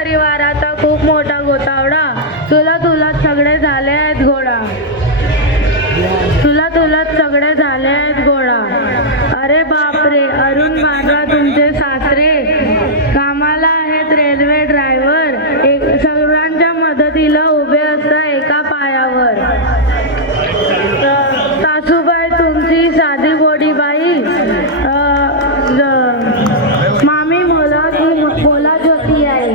परिवाराचा खूप मोठा गोतावडा, तुला तुलाच सगळे झाले आहेत गोळा, तुला तुलाच सगळे झाले आहेत गोळा. अरे बापरे, अरुण बांद्रा तुमचे सासरे कामाला आहेत रेल्वे ड्रायव्हर, सगळ्यांच्या मदतीला उभे असता एका पायावर. सासूबाई तुमची साधी गोडी बाई, मामी मोला ज्योती आहे.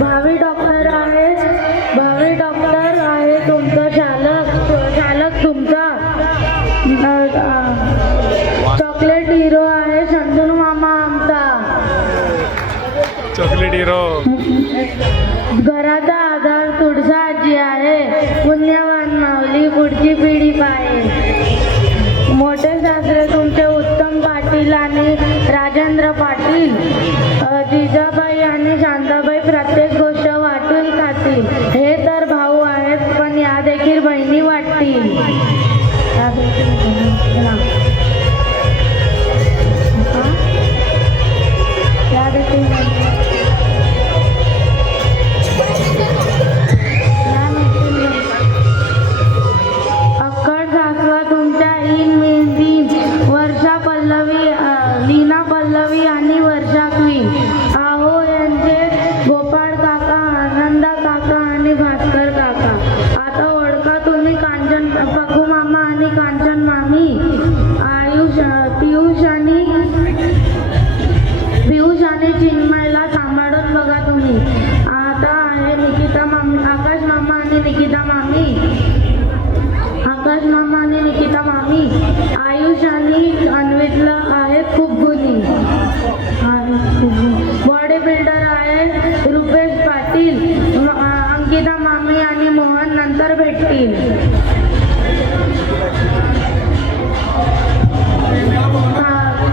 भावी डॉक्टर आहे तुमचा चालक तुमचा. चॉकलेट हिरो आहे शंतनू मामा आमचा. Chocolate hero. घराचा आधार तुळसा आजी आहे, पुण्यवान माऊली पुढची पिढी पाहे. मोठे सासरे तुमचे उत्तम पाटील आणि राजेंद्र पाटील. जिजाबाई आणि शांताबाई प्रत्येक गोष्ट वाटून खातील. हे तर भाऊ आहेत पण या देखील बहिणी वाटतील. अक्कड सासवा तुमच्या इन मेहंदी, वर्षा पल्लवी, लीना पल्लवी आणि वर्षा क्वीन. आहो यांचे गोपाळ काका, आनंदा काका आणि भास्कर काका. आता ओळखा तुम्ही कांचन पखू मामा आणि कांचन मामी. पियुष आणि चिन्मयला सांभाळून बघा तुम्ही. आता आहे निकिता मामी, आकाश मामा आणि निकिता मामी. आयुष आणि अन्वितला आहेत खूप गुणी. बॉडी बिल्डर आहे रुपेश पाटील. अंकिता मामी आणि मोहन नंतर भेटतील.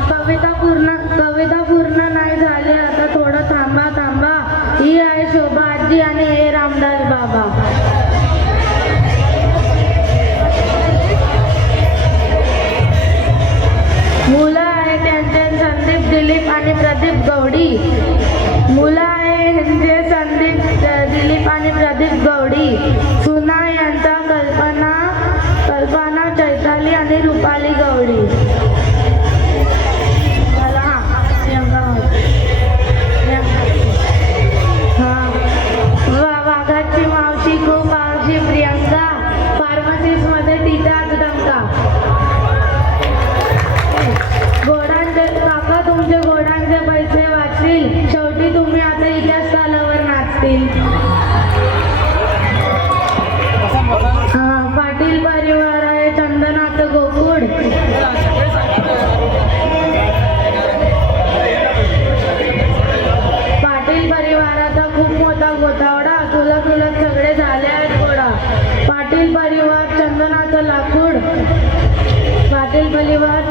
कविता पूर्ण नाही झाली, आता थोडं थांबा. ही आहे शोभा आजी आणि हे रामदास बाबा. मुलं आहे त्यांचे संदीप दिलीप आणि प्रदीप गौडी. सुना यांचा कल्पना चैताली आणि रुपाली गौडी. वाघाची मावशी खूप मावशी प्रियंका. फार्मसिस्ट मध्ये तिचाच डंका. काका तुमचे घोडांचे पैसे वाचतील, शेवटी तुम्ही आता इतिहास तालावर नाचतील. पाटील परिवार आहे चंदनाचं गोकुळ. पाटील परिवाराचा खूप मोठा गोतावडा, तुला सगळे झाले आहेत गोळा. पाटील परिवार चंदनाचं लाकूड. पाटील परिवार